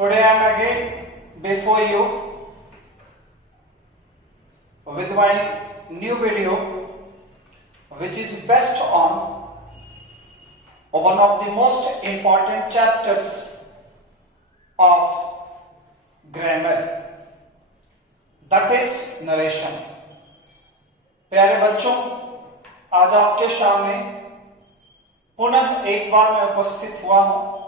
Today I am again before you with my new video, which is based on one of the most important chapters of grammar, that is narration. प्यारे बच्चों, आज आपके सामने पुनः एक बार मैं उपस्थित हुआ हूं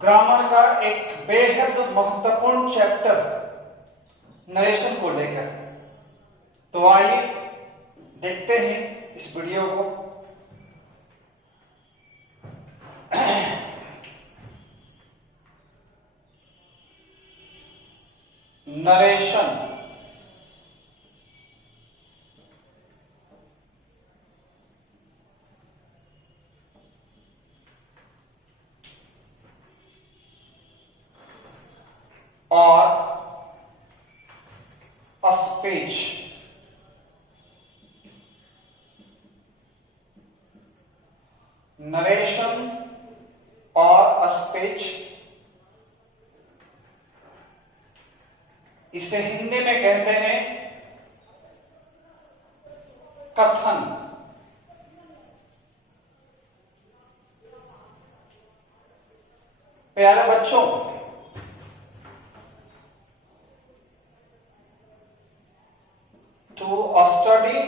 ग्रामर का एक बेहद महत्वपूर्ण चैप्टर नरेशन को लेकर। तो आइए देखते हैं इस वीडियो को। नरेशन और स्पीच। नरेशन और स्पीच, इसे हिंदी में कहते हैं कथन। प्यारे बच्चों, to study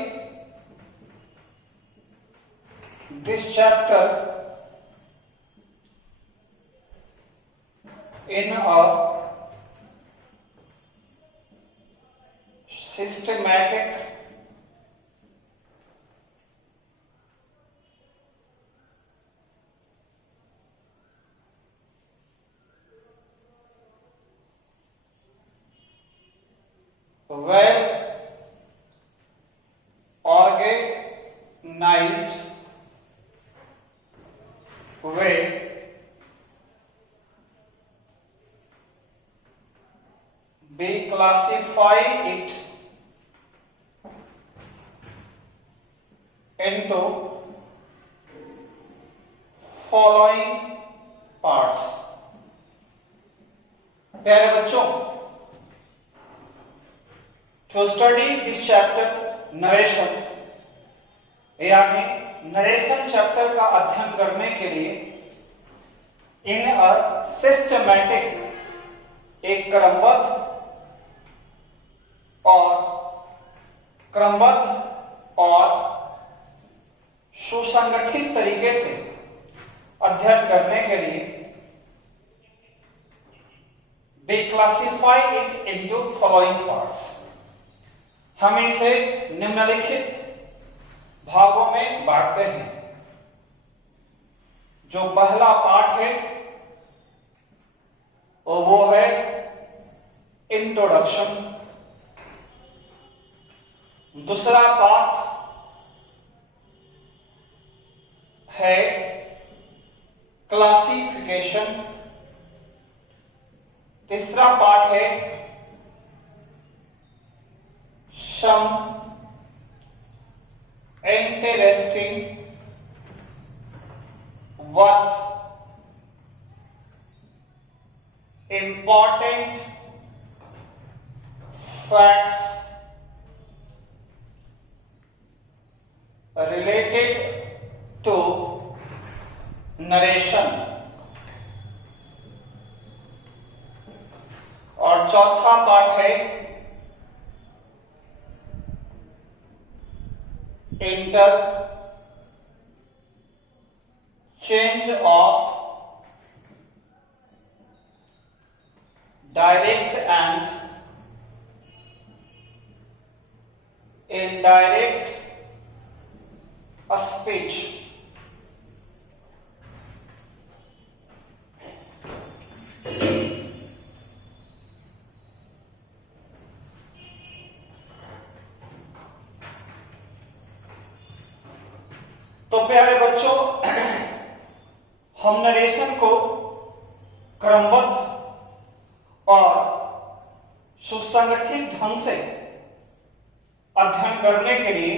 this chapter in a systematic well organized way we classify it into following parts। प्यारे बच्चों, to study this chapter narration, यानी नरेशन चैप्टर का अध्ययन करने के लिए इन सिस्टमैटिक, एक क्रमबद्ध और सुसंगठित तरीके से अध्ययन करने के लिए we classify it into following parts। हम इसे निम्नलिखित भागों में बांटते हैं। जो पहला पार्ट है वो है इंट्रोडक्शन। दूसरा पार्ट है क्लासिफिकेशन। तीसरा पार्ट है सम interesting what important facts related to narration। और चौथा पार्ट है interchange of direct and indirect speech। तो प्यारे बच्चों, हम नरेशन को क्रमबद्ध और सुसंगठित ढंग से अध्ययन करने के लिए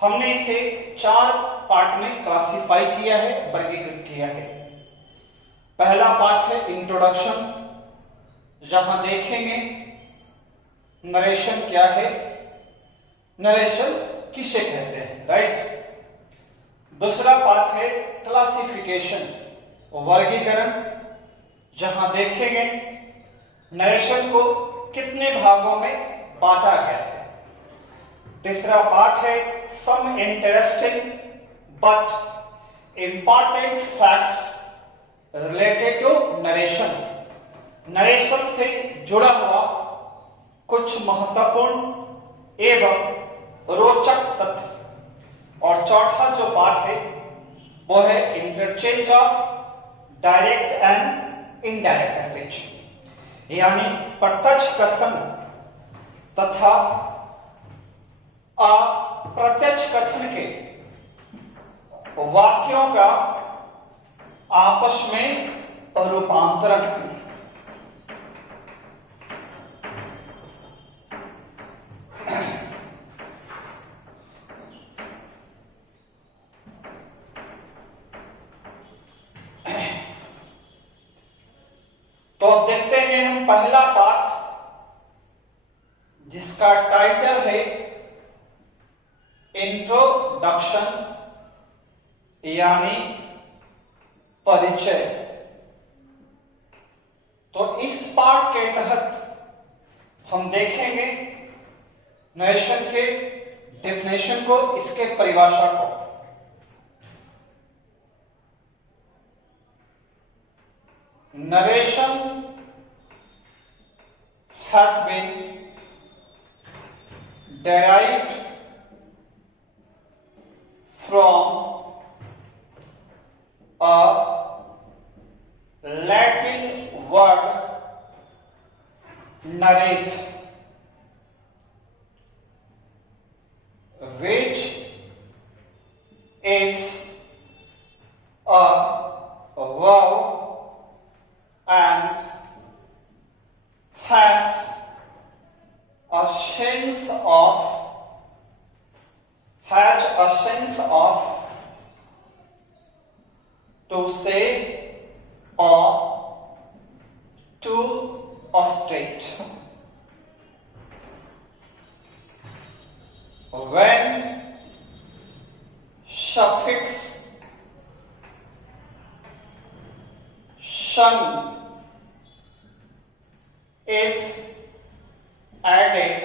हमने इसे 4 पार्ट में क्लासिफाई किया है, वर्गीकृत किया है। पहला पार्ट है इंट्रोडक्शन, जहां देखेंगे नरेशन क्या है, नरेशन किसे कहते हैं, राइट। दूसरा पार्ट है क्लासिफिकेशन, वर्गीकरण, जहां देखेंगे नरेशन को कितने भागों में बांटा गया है। तीसरा पार्ट है some interesting but important facts related to narration, narration से जुड़ा हुआ कुछ महत्वपूर्ण एवं रोचक तथ्य। और चौथा जो पार्ट है वो है interchange of direct and indirect speech, यानी प्रत्यक्ष कथन तथा अप्रत्यक्ष कथन के वाक्यों का आपस में रूपांतरण। तो अब देखते हैं हम पहला पार्ट, जिसका टाइटल है इंट्रोडक्शन यानी परिचय। तो इस पार्ट के तहत हम देखेंगे नरेशन के डेफिनेशन को, इसके परिभाषा को। Narration has been derived from a Latin word narrate, which is a verb and has a sense of to say or to state. When suffix son is added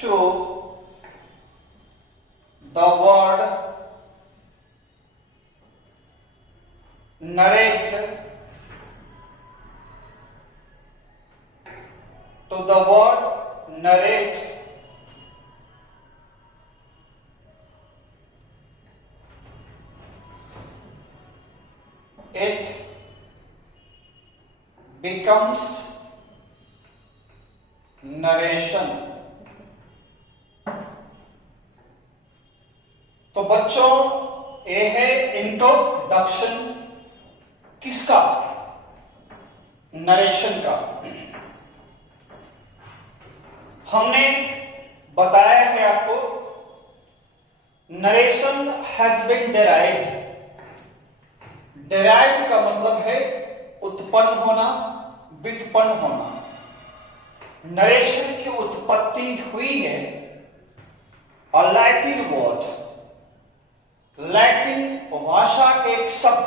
to the word narrate, it becomes narration। तो बच्चों, ये है introduction किसका, narration का। हमने बताया है आपको narration has been derived. Derived का मतलब है उत्पन्न होना, व्युत्पन्न होना। नरेशन की उत्पत्ति हुई है और लैटिन वर्ड, लैटिन भाषा के एक शब्द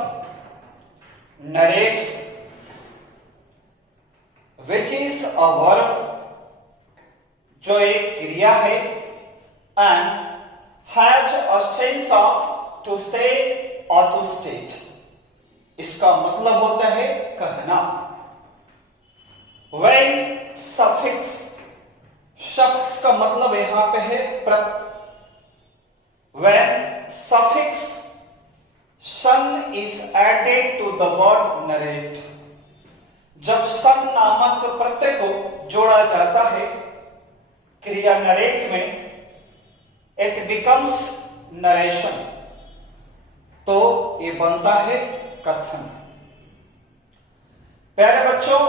narrates, which is a verb, जो एक क्रिया है, and has a sense of to say और टू स्टेट। इसका मतलब होता है कहना। When suffix, suffix का मतलब यहां पे है प्रत्यय। When suffix son is added to the word narrate, जब son नामक प्रत्यय को जोड़ा जाता है क्रिया नरेट में, it becomes narration, तो ये बनता है कथन। प्यारे बच्चों,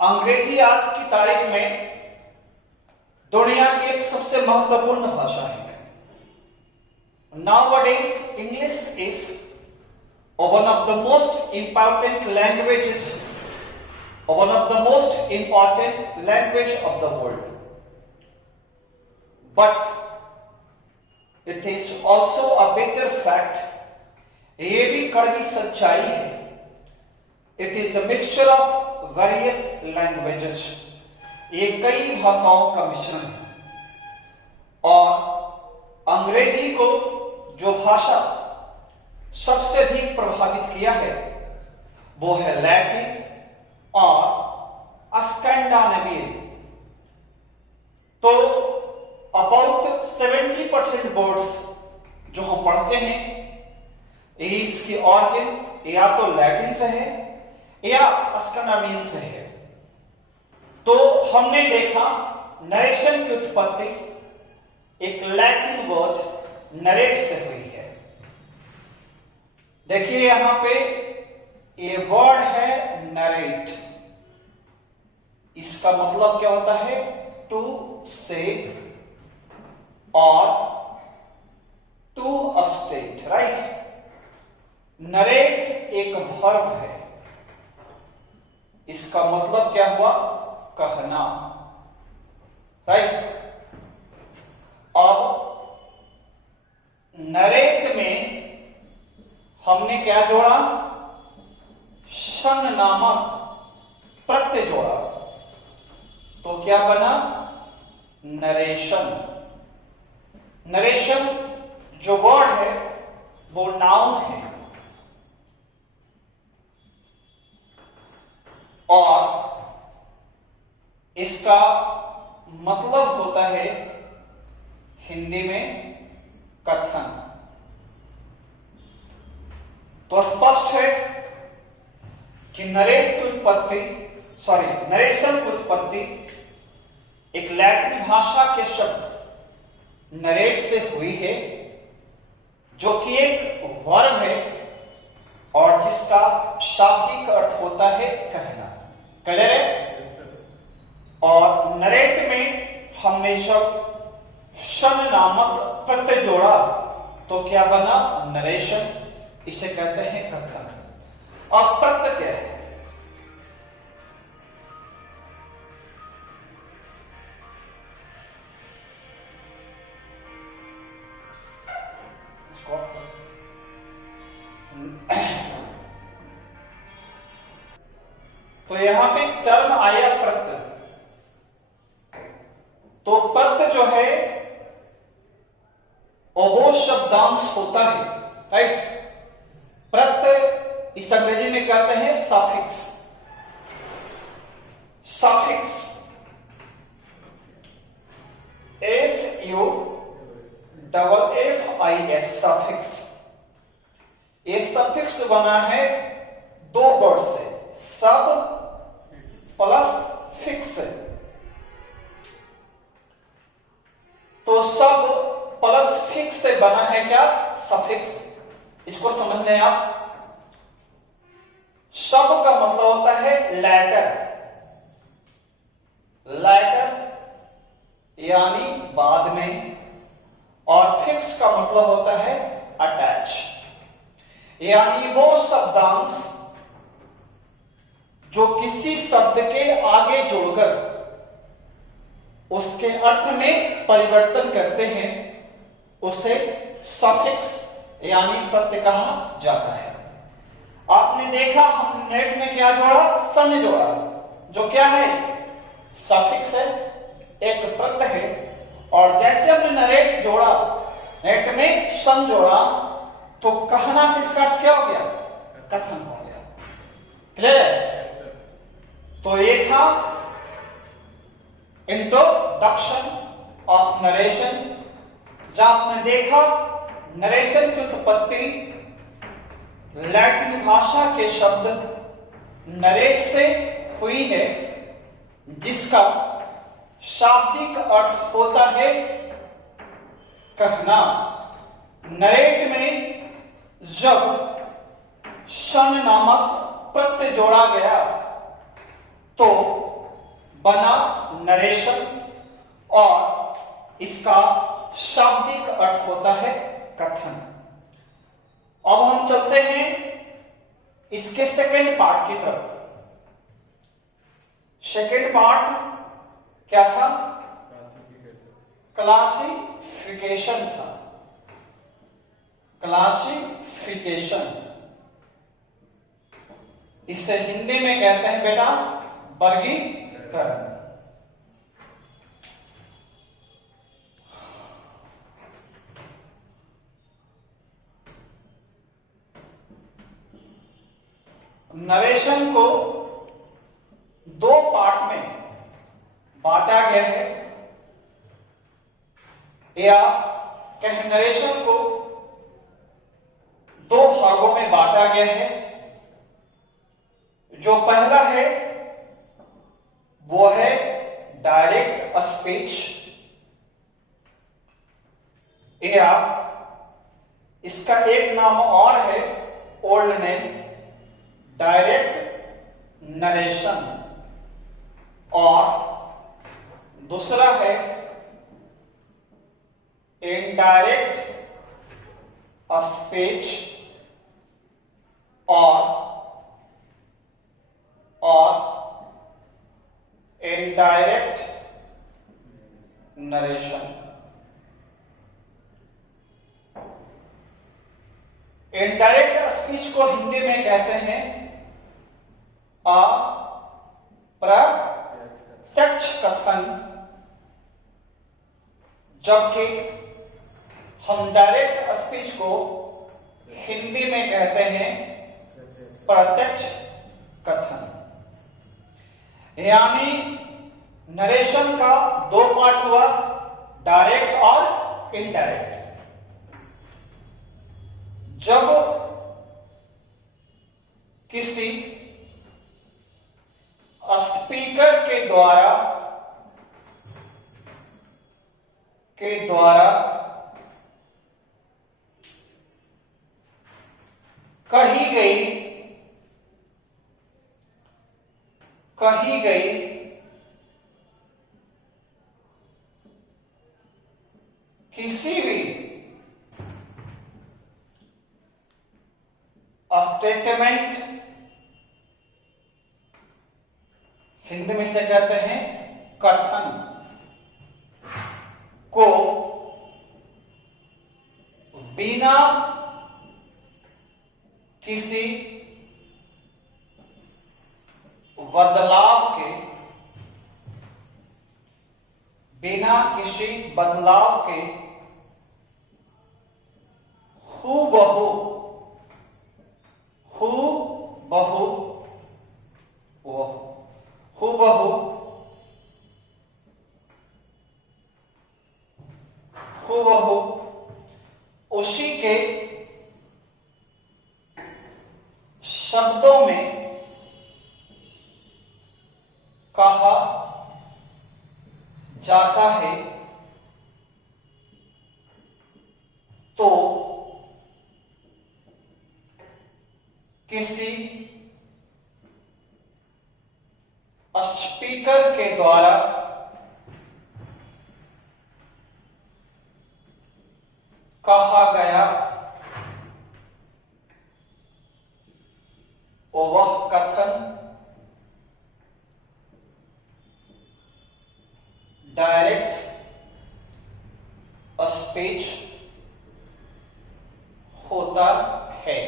अंग्रेजी आज की तारीख में दुनिया की एक सबसे महत्वपूर्ण भाषा है। Nowadays, English is one of the most important languages, one of the most important language of the world. But it is also a bitter fact, ये भी कड़वी सच्चाई है, it is a mixture of various languages, ये कई भाषाओं का मिश्रण है। और अंग्रेजी को जो भाषा सबसे अधिक प्रभावित किया है वो है लैटिन और स्कैंडिनेवियन। तो अबाउट 70% वर्ड्स जो हम पढ़ते हैं इसकी ऑरिजिन या तो लैटिन से है या स्कैंडिनेवियन से है। तो हमने देखा नरेशन की उत्पत्ति एक लैटिन वर्ड नरेट से हुई है। देखिए यहां पे ये वर्ड है नरेट, इसका मतलब क्या होता है? टू से और टू स्टेट, राइट। नरेट एक वर्ब है, इसका मतलब क्या हुआ? कहना, राइट। अब नरेट में हमने क्या जोड़ा? शन नामक प्रत्यय जोड़ा, तो क्या बना? नरेशन। नरेशन जो वर्ड है वो नाउन है और इसका मतलब होता है हिंदी में कथन। तो स्पष्ट है कि नरेशन की उत्पत्ति एक लैटिन भाषा के शब्द नरेट से हुई है, जो कि एक वर्ब है और जिसका शाब्दिक अर्थ होता है कहना। क्लियर है? और नरेट में हमने जब शन नामक प्रत्यय जोड़ा तो क्या बना? नरेशन। इसे कहते हैं कथन। अब प्रत्यय क्या है? तो यहां पे टर्म आया प्रत्यय। तो प्रत्यय जो है वो शब्दांश होता है, राइट। प्रत्यय इस अंग्रेजी में कहते हैं सफिक्स। Suffix SUFFIX suffix. ये सफिक्स बना है दो वर्ड से, सब प्लस फिक्स। तो सब प्लस फिक्स से बना है क्या? सफिक्स। इसको समझ लें आप। सब का मतलब होता है लेटर, लेटर यानी बाद में, और फिक्स का मतलब होता है अटैच, यानी वो शब्दांश जो किसी शब्द के आगे जोड़कर उसके अर्थ में परिवर्तन करते हैं उसे सफिक्स यानी प्रत्यय कहा जाता है। आपने देखा हम नेट में क्या जोड़ा? सन जोड़ा, जो क्या है? सफिक्स है, एक प्रत्यय है। और जैसे हमने नरेट जोड़ा, नेट में सन जोड़ा, तो कहना से इसका अर्थ क्या हो गया? कथन हो गया। क्लियर? तो ये था इंट्रोडक्शन ऑफ नरेशन। जब आपने देखा नरेशन की उत्पत्ति लैटिन भाषा के शब्द नरेट से हुई है, जिसका शाब्दिक अर्थ होता है कहना। नरेट में जब शन नामक प्रत्यय जोड़ा गया तो बना नरेशन, और इसका शाब्दिक अर्थ होता है कथन। अब हम चलते हैं इसके सेकेंड पार्ट की तरफ। सेकेंड पार्ट क्या था? क्लासिफिकेशन था। क्लासिफिकेशन, इसे हिंदी में कहते हैं बेटा वर्गीकरण। नरेशन को दो पार्ट में बांटा गया है, या कहें नरेशन को दो भागों में बांटा गया है। जो पहला है वो है डायरेक्ट स्पीच, या इसका एक नाम और है, ओल्ड नेम, डायरेक्ट नरेशन। और दूसरा है इनडायरेक्ट स्पीच और इनडायरेक्ट नरेशन। इनडायरेक्ट स्पीच को हिंदी में कहते हैं अप्रत्यक्ष कथन, जबकि हम डायरेक्ट स्पीच को हिंदी में कहते हैं प्रत्यक्ष कथन। यानी नरेशन का दो पार्ट हुआ, डायरेक्ट और इनडायरेक्ट। जब किसी स्पीकर के द्वारा कही गई किसी भी स्टेटमेंट, हिंदी में से कहते हैं कथन, को बिना किसी बदलाव के हूबहू उसी के शब्दों में कहा जाता है तो किसी स्पीकर के द्वारा कहा गया वह कथन डायरेक्ट स्पीच होता है।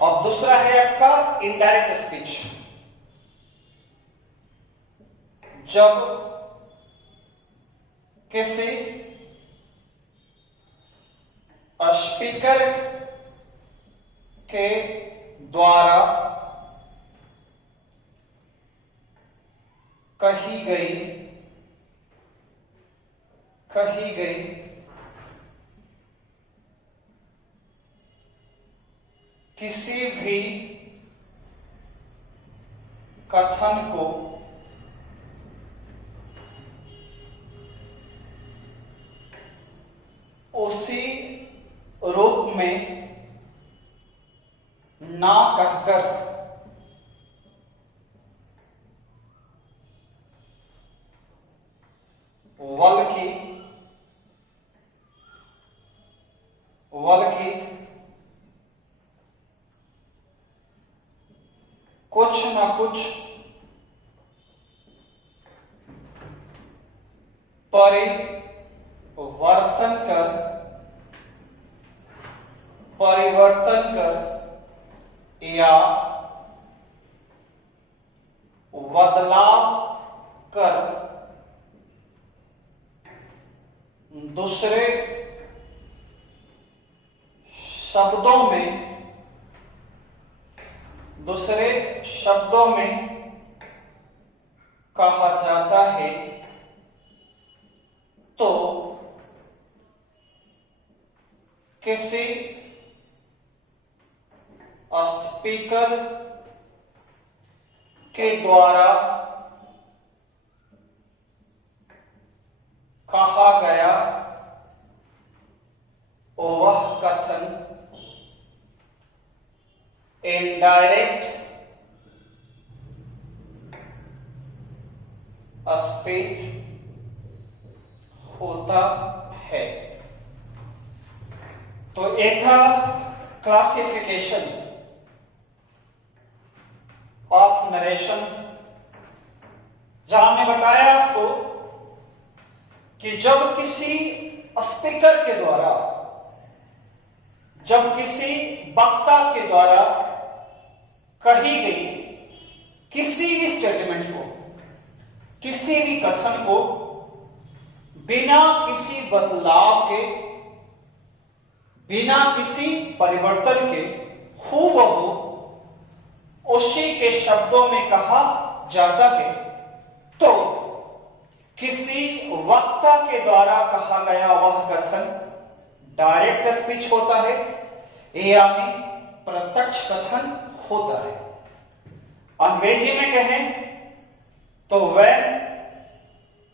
और दूसरा है आपका इनडायरेक्ट स्पीच। जब किसी स्पीकर के द्वारा कही गई किसी भी कथन को उसी रूप में ना कहकर वल की कुछ न कुछ परिवर्तन कर या बदलाव कर दूसरे शब्दों में कहा जाता है तो किसी स्पीकर के द्वारा कहा गया वह कथन इनडायरेक्ट स्पीच होता है। तो एक था क्लासिफिकेशन ऑफ नरेशन, जहां हमने बताया आपको कि जब किसी स्पीकर के द्वारा, जब किसी वक्ता के द्वारा कही गई किसी भी स्टेटमेंट को, किसी भी कथन को बिना किसी बदलाव के, बिना किसी परिवर्तन के हूबहू उसी के शब्दों में कहा जाता है तो किसी वक्ता के द्वारा कहा गया वह कथन डायरेक्ट स्पीच होता है, यानी प्रत्यक्ष कथन होता है। अंग्रेजी में कहें तो when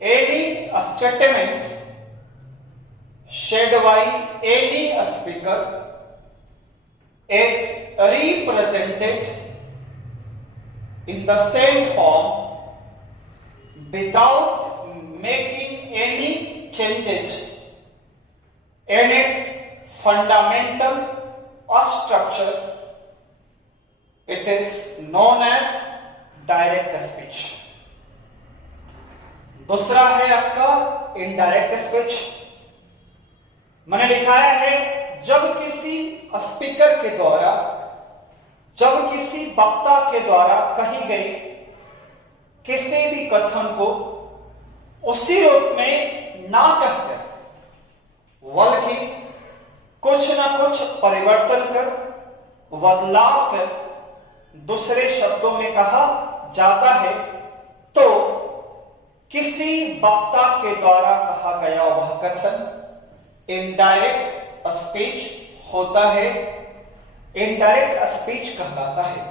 any statement said by any speaker is represented in the same form without making any changes in its fundamental structure, it is known as direct speech। दूसरा है आपका इनडायरेक्ट स्पीच। मैंने दिखाया है जब किसी स्पीकर के द्वारा, जब किसी वक्ता के द्वारा कही गई किसी भी कथन को उसी रूप में ना कहकर बल्कि कुछ ना कुछ परिवर्तन कर, बदलाव कर दूसरे शब्दों में कहा जाता है तो किसी वक्ता के द्वारा कहा गया वह कथन इनडायरेक्ट स्पीच होता है, इनडायरेक्ट स्पीच कहलाता है।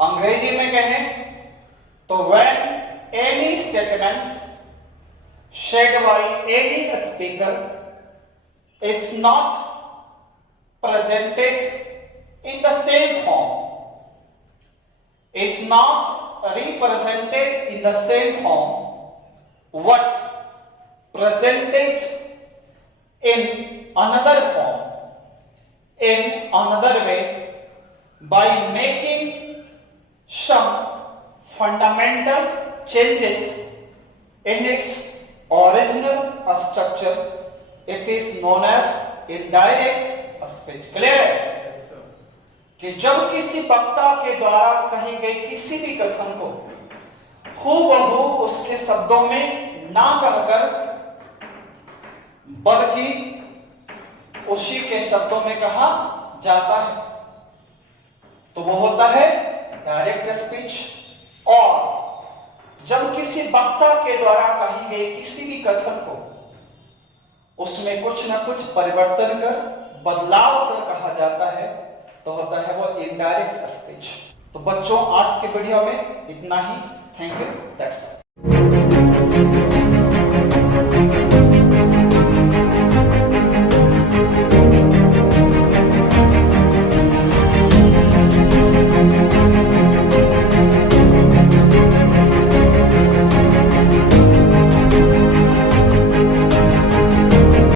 अंग्रेजी में कहें तो when any statement said by any speaker is not presented in the same form, is not represented in the same form what presented in another form, in another way, by making some fundamental changes in its original structure, it is known as indirect speech। Clear है कि जब किसी वक्ता के द्वारा कही गई किसी भी कथन को हूबहू उसके शब्दों में ना कहकर बल्कि उसी के शब्दों में कहा जाता है तो वो होता है डायरेक्ट स्पीच। और जब किसी वक्ता के द्वारा कही गई किसी भी कथन को उसमें कुछ ना कुछ परिवर्तन कर, बदलाव कर कहा जाता है तो होता है वो इनडायरेक्ट स्पीच। तो बच्चों आज के वीडियो में इतना ही। Thank you, that's all.